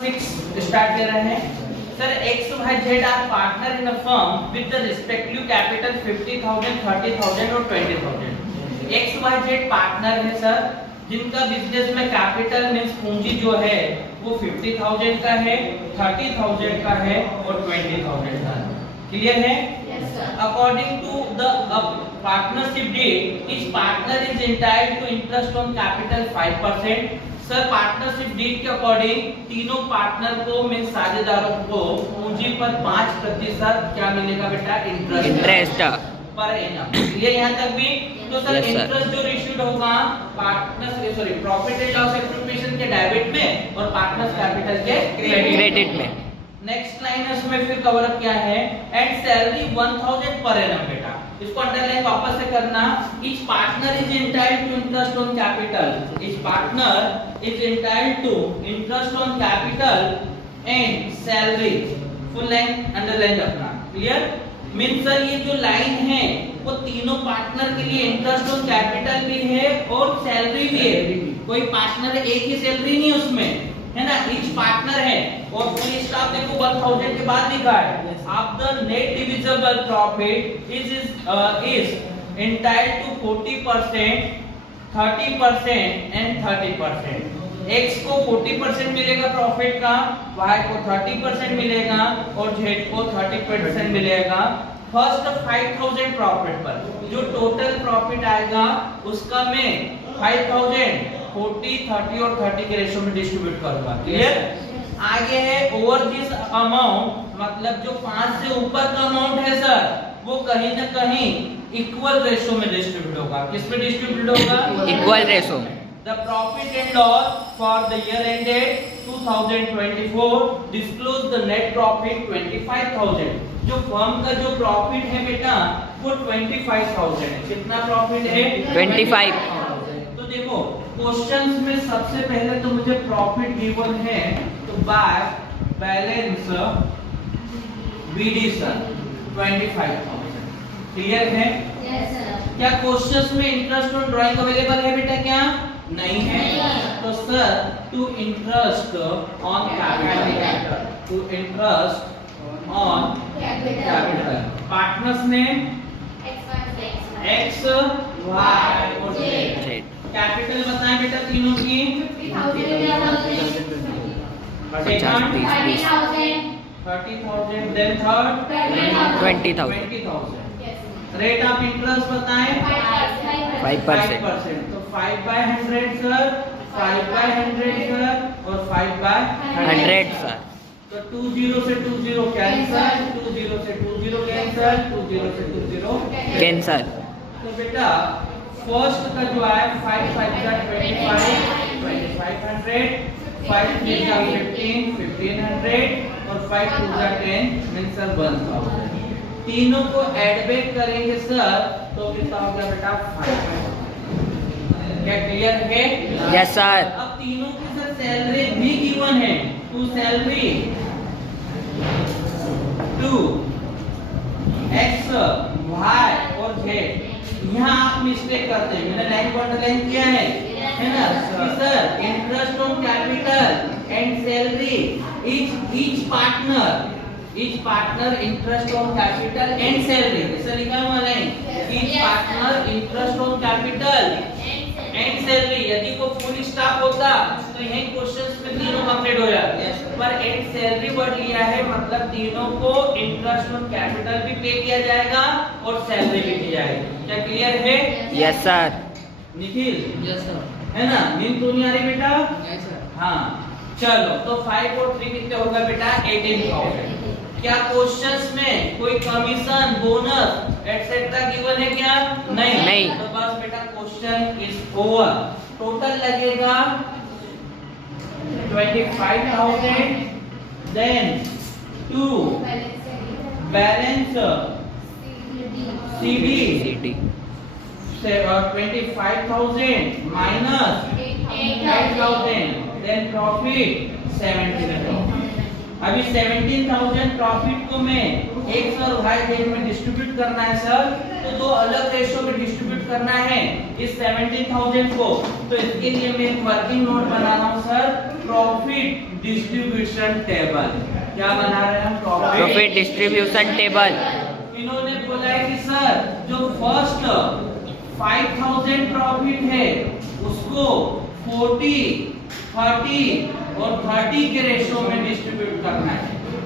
Start कर रहे हैं sir. X Y Z are partner in a firm with the respective capital 50,000, 30,000 और 20,000। X Y Z partner है sir, जिनका business में कैपिटल मींस पूंजी जो है वो 50,000 का है, 30,000 का है और 20,000 का है। क्लियर है? According to the partnership deed, each partner is entitled to interest on capital 5%। Sir partnership deed के अकॉर्डिंग तीनों पार्टनर को मींस साझेदारों को पूंजी पर 5% क्या मिलेगा बेटा? Interest per annum. ये यहाँ तक भी तो सर इंटरेस्ट जो इश्यूड होगा partners profit and loss appropriation के डेबिट में और पार्टनर्स कैपिटल के क्रेडिट में। नेक्स्ट लाइन इसमें फिर कवर अप क्या है? एंड सैलरी 1000 पर एनम बेटा, इसको अंडरलाइन वापस से करना। Each partner is entitled to interest on capital, each partner is entitled to interest on capital and salary. Full line underline रखना। क्लियर? मींस सर ये जो लाइन है वो तीनों पार्टनर के लिए इंटरेस्ट ऑन कैपिटल भी है और सैलरी भी है। कोई पार्टनर एक ही सैलरी नहीं उसमें, है ना? ईच पार्टनर है और फुल स्टॉप देखो 1000 के बाद लिखा है of the net divisible profit is entitled to 40%, 30% and 30%। X को 40% मिलेगा प्रॉफिट का, वाई को 30% मिलेगा और जेड को 30% मिलेगा। फर्स्ट 5000 प्रॉफिट पर जो टोटल प्रॉफिट आएगा उसका मैं 5000 40, 30 और 30 के रेशियो में डिस्ट्रीब्यूट करूंगा। क्लियर? आगे है ओवर दिस अमाउंट, मतलब जो 5 से ऊपर का अमाउंट है सर वो कहीं ना कहीं इक्वल रेशियो में डिस्ट्रीब्यूट होगा। किस में डिस्ट्रीब्यूट होगा? Equal ratio. The profit and loss for the year ended 2024 disclose the net profit 25,000। जो फर्म का जो प्रॉफिट है बेटा वो 25,000 है। कितना प्रॉफिट है? 25। तो देखो क्वेश्चंस में सबसे पहले तो मुझे प्रॉफिट गिवन है तो by balance BD sir 25,000। Clear है? Yes sir. क्या क्वेश्चंस में इंटरेस्ट ऑन ड्राइंग अवेलेबल है बेटा? क्या नहीं है? तो sir to interest on capital, to interest on capital partners name X Y और जेड। कैपिटल बताएं बेटा तीनों की 30,000, then third 20,000। Rate of interest बताएं 5%। तो 5/100 सर, 5/100 सर और 5/100 सर। तो 20 से 20 कैंसिल, 20 से 20 कैंसिल, 20 से 20 कैंसिल। तो बेटा फर्स्ट का जो है 5 5 का 25, 2500, 5 3 का 15, 1500 और 5 2 का 10 मींस सर 1000। तीनों को ऐड बैक करेंगे सर तो कितना हो गया बेटा? 5। क्या क्लियर है? Yes sir. अब तीनों की सर सैलरी भी गिवन है। To salary to X Y और जेड। यहाँ आप मिस्टेक करते हैं, मैंने लाइन को अंडरलाइन किया है ना sir? Interest on capital and salary each partner interest on capital and salary। ऐसा लिखा हुआ नहीं? each partner interest on capital and salary। यदि वो फुल स्टॉप होता तो यही क्वेश्चंस में तीनों कंप्लीट हो जाते, पर एंड सैलरी वर्ड लिया है मतलब तीनों को इंटरेस्ट ऑन कैपिटल भी पे किया जाएगा और सैलरी भी की जाएगी। क्या क्लियर है? Yes sir. Nikhil? Yes sir. है ना? नींद तो नहीं आ रही बेटा? Yes sir. हाँ चलो तो 5 और 3 कितने होगा बेटा? 18,000। क्या क्वेश्चंस में कोई कमीशन, बोनस एटसेट्रा गिवन है क्या? नहीं। तो बस बेटा क्वेश्चन इज ओवर। टोटल लगेगा 25,000, then to balance CD 25,000 minus 8,000, then profit 17,000। अभी 17,000 प्रॉफिट को मैं एक्स और वाई जेड में डिस्ट्रीब्यूट करना है सर, तो दो अलग रेशो में डिस्ट्रीब्यूट करना है इस 17,000 को। तो इसके लिए मैं एक वर्किंग नोट बना रहा हूँ सर, प्रॉफिट डिस्ट्रीब्यूशन टेबल। क्या बना रहे हैं हम? Profit distribution table. इन्होंने बोला है कि सर जो फर्स्ट 5,000 प्रॉफिट है उसको 40, 30 और 30 के रेशो में डिस्ट्रीब्यूट करना है।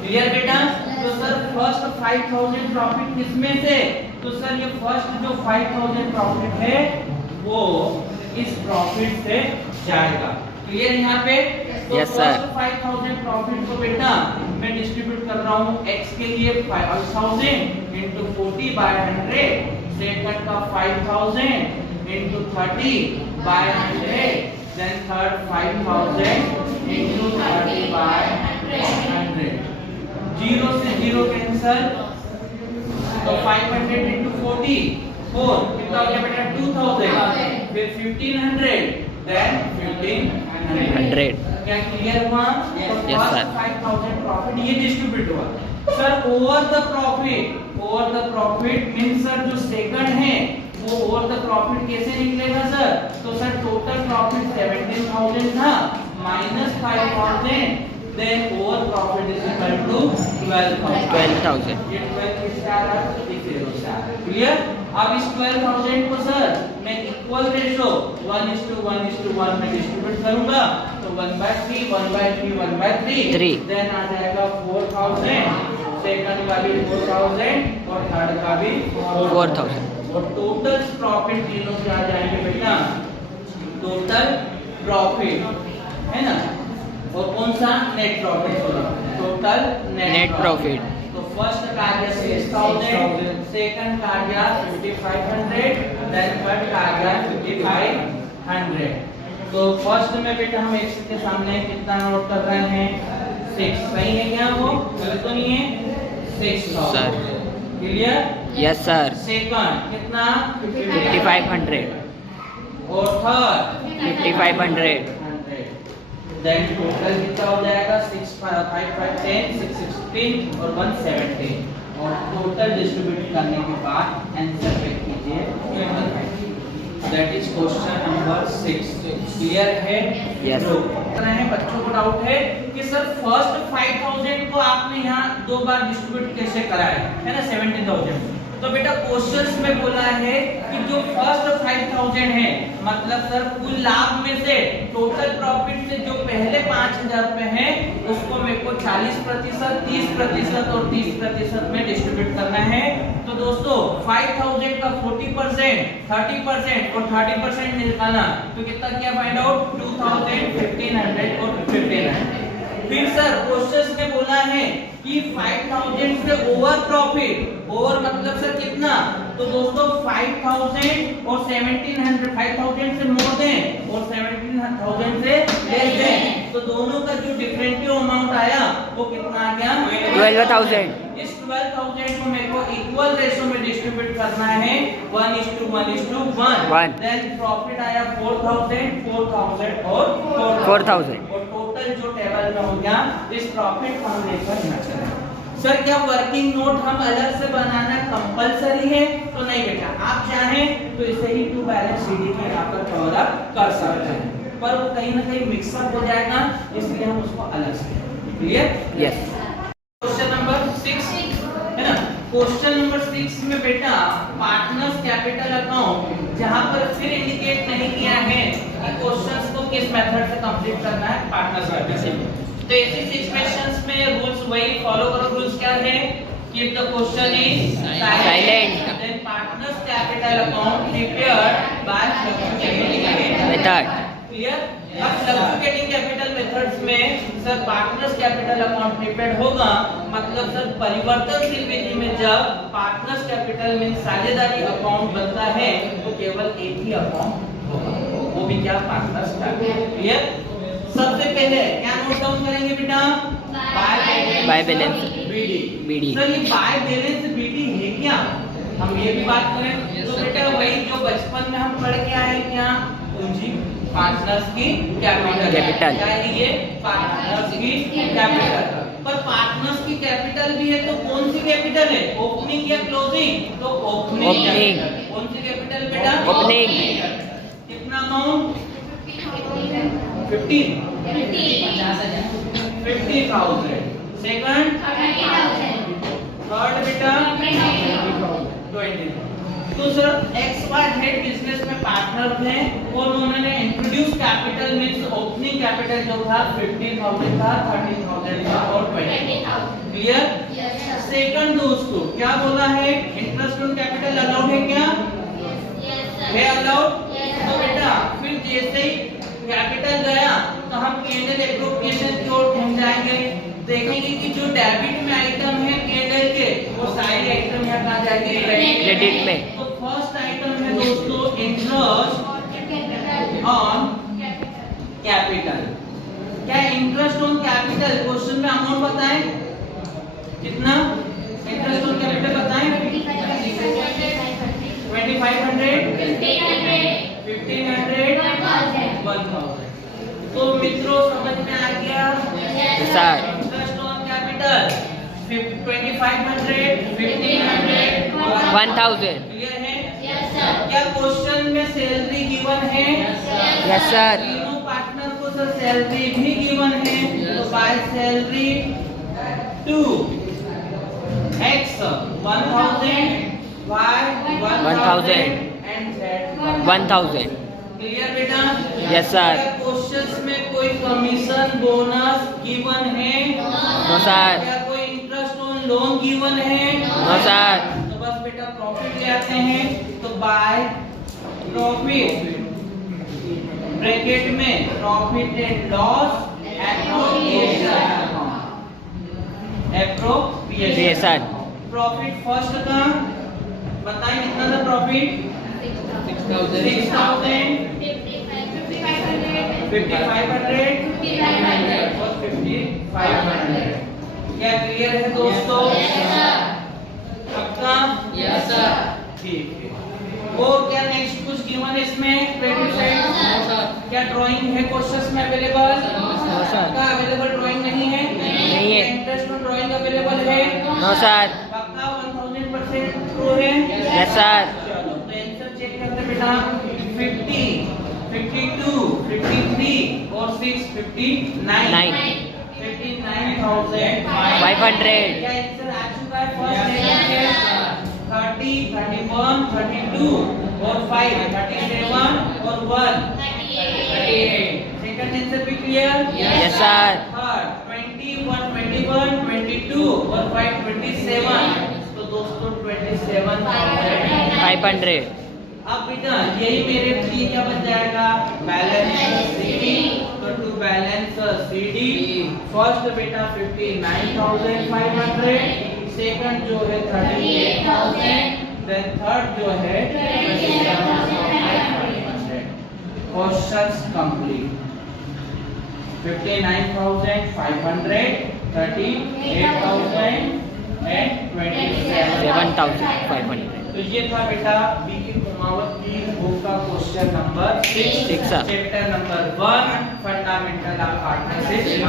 क्लियर बेटा? तो सर फर्स्ट 5,000 प्रॉफिट किसमें से? तो सर ये फर्स्ट जो 5,000 प्रॉफिट है वो इस प्रॉफिट से जाएगा। क्लियर यहाँ पे? तो Yes, sir. फर्स्ट 5,000 प्रॉफिट को बेटा मैं डिस्ट्रीब्यूट कर रहा हूँ x के लिए 5,000 into 40 by 100, सेकंड का 5,000 into 30 by 100, then third 5,000 into 30 by 100। Zero से जीरो कैंसल, तो 500 into 40 4 कितना हो गया बेटा? 2,000, फिर 1,500, then 1,500। क्या क्लियर हुआ? Yes, sir. 5,000 प्रॉफिट ये डिस्ट्रीब्यूट हुआ sir. Over the profit means sir जो सेकंड है वो ओवर द प्रॉफिट कैसे निकलेगा सर? तो सर टोटल प्रॉफिट 17,000 था minus 5,000, then over profit is equal to 12,000। ये 12 किससे आ रहा है? इस जीरो से आ रहा है। क्लियर? अब इस 12,000 को सर मैं इक्वल रेशो 1:1:1 में डिस्ट्रीब्यूट करूंगा, तो 1/3 1/3 1/3, देन आ जाएगा 4,000, सेकंड का भी 4,000 और थर्ड का भी 4,000 और टोटल प्रॉफिट तीनों के आ जाएंगे बेटा टोटल प्रॉफिट, है ना? और कौन सा? नेट प्रॉफिट होगा, टोटल नेट प्रॉफिट। तो फर्स्ट का आ गया 6,000, सेकंड का आ गया 5,500, देन थर्ड का आ गया 5,500। तो फर्स्ट में बेटा हम x के सामने कितना नोट कर रहे हैं? 6। सही है क्या? वो गलत तो नहीं है? 6,000। क्लियर? Yes sir. सेकंड कितना? 5,500 और थर्ड 5,500। देन टोटल कितना हो जाएगा? 6 5 5 10 6 16 और 117 और टोटल डिस्ट्रीब्यूट करने के बाद आंसर पे कीजिए। That is question number 6। Clear है? Yes. बच्चों को डाउट है कि सर फर्स्ट 5,000 को आपने यहाँ दो बार डिस्ट्रीब्यूट कैसे कराया है ना 17,000। तो बेटा क्वेश्चंस में बोला है कि जो फर्स्ट 5,000 है मतलब सर कुल लाभ में से टोटल प्रॉफिट से जो पहले 5,000 रुपए हैं उसको मेरे को 40%, 30% और 30% में डिस्ट्रीब्यूट करना है। तो दोस्तों 5,000 का 40%, 30% और 30% निकालना तो कितना क्या फाइंड आउट? 2,000, 1,500 और 1,500। फिर सर क्वेश्चन में बोला है कि 5,000 से ओवर प्रॉफिट, ओवर मतलब सर कितना? तो दोस्तों 5,000 और 1,700, 5,000 से मोर दें और 17,000 से लेस दें, तो दोनों का जो डिफरेंटिव अमाउंट आया वो कितना आ गया? 12,000। इस 12,000 को मेरे को इक्वल रेशो में डिस्ट्रीब्यूट करना है 1:1:1। देन प्रॉफिट आया 4,000, 4,000 और 4,000 और टोटल जो टेबल में हो गया इस प्रॉफिट को हम लेकर ना चलें। सर क्या वर्किंग नोट हम अलग से बनाना कंपलसरी है? तो नहीं बेटा, आप चाहें तो इसे ही टू बैलेंस शीट में आकर कवर अप कर सकते हैं, पर वो कहीं ना कहीं मिक्सअप हो जाएगा इसलिए हम उसको अलग से। क्लियर? यस। क्वेश्चन नंबर 6 है ना। क्वेश्चन नंबर 6 में बेटा पार्टनर्स कैपिटल अकाउंट जहां पर फिर इंडिकेट नहीं किया है कि क्वेश्चंस को किस मेथड से कंप्लीट करना है पार्टनर्स कैपिटल। तो ऐसी सिचुएशंस में रूल्स वही फॉलो करो। रूल्स क्या है? Keep the question is silent, then partners capital account prepared by fluctuating method. Clear? अब फ्लक्चुएटिंग कैपिटल मेथड्स में sir partners capital account prepared होगा मतलब सर परिवर्तनशील विधि में जब पार्टनर्स कैपिटल में साझेदारी अकाउंट बनता है तो केवल एक ही अकाउंट होगा, वो भी क्या? Partners capital. क्लियर? सबसे पहले क्या नोट डाउन करेंगे बेटा? By balance BD. सर ये बाय बैलेंस बीडी है क्या? हम ये भी बात करें तो बेटा वही जो बचपन में हम पढ़ के आए क्या? पूंजी पार्टनर्स की कैपिटल। क्या है ये? पार्टनर्स की कैपिटल। पर पार्टनर्स की कैपिटल भी है, तो कौन सी कैपिटल है, ओपनिंग या क्लोजिंग, तो ओपनिंग। Opening. कौन सी कैपिटल बेटा, Opening. कितना अमाउंट, 50,000। सेकंड, थर्ड बेटा 20। तो सर XYZ बिजनेस में पार्टनर थे और उन्होंने introduce capital means opening capital जो था 50,000 था, 30,000 था और 20,000। क्लियर। सेकंड दोस्तों क्या बोला है, इंटरेस्ट ऑन कैपिटल अलाउड है क्या, है अलाउड। तो बेटा फिर जैसे ही कैपिटल गया तो हम P&L एप्रोप्रिएशन की ओर हम जाएंगे, देखेंगे कि जो डेबिट में आइटम है P&L के वो सारे आइटम यहाँ कहाँ जाएंगे, क्रेडिट में। तो फर्स्ट आइटम है दोस्तों इंटरेस्ट ऑन कैपिटल। क्या इंटरेस्ट ऑन कैपिटल क्वेश्चन में अमाउंट बताएं, कितना इंटरेस्ट ऑन कैपिटल बताएं, 2500, 1500, 1000। तो मित्रों समझ में आ गया, sir interest on capital 2500, 1500, 1000। Clear है। क्या क्वेश्चन में सैलरी गिवन है, यस सर। तीनों पार्टनर को सर सैलरी भी गिवन है, तो by salary to X 1000, Y 1000 and Z 1000। Clear बेटा। Yes sir. क्वेश्चंस में कोई कमीशन बोनस गिवन है, नो सर। क्या कोई इंटरेस्ट ऑन लोन गिवन है, नो सर। तो बस बेटा प्रॉफिट ले आते हैं, तो बाय प्रॉफिट ब्रैकेट में profit and loss appropriation. Profit first का बताइए कितना था प्रॉफिट, 6,000, 5,500 और 5,500। क्या क्लियर है दोस्तों, पक्का, ठीक है। और क्या नेक्स्ट कुछ गिवन है इसमें, क्रेडिट साइड क्या ड्राइंग है क्वेश्चंस में अवेलेबल, पक्का अवेलेबल ड्राइंग नहीं है, नहीं है। इंटरेस्ट ऑन ड्राइंग अवेलेबल है, नो सर। पक्का 1000% ट्रू है, यस सर। चलो तो आंसर चेक करते हैं बेटा, 50, 52, 53 और 6 59, 59,500। क्या आंसर आ चुका है, फर्स्ट है 30, 31, 32 और 5 37 और 1 38। सेकंड आंसर भी क्लियर, यस सर। थर्ड 21, 21, 22 और 5 27। तो दोस्तों 27,500। 500। अब बेटा यही मेरे लिए क्या बन जाएगा, बैलेंस CD। तो टू बैलेंस CD फर्स्ट बेटा 59,500, सेकंड जो है 38,000, देन थर्ड जो है 27,500। Questions complete. 59,500, 38,000 एंड 7,500। तो ये था बेटा बीके कुमावत की बुक का question number 6 6 sir. Chapter number 1 fundamental of partnership.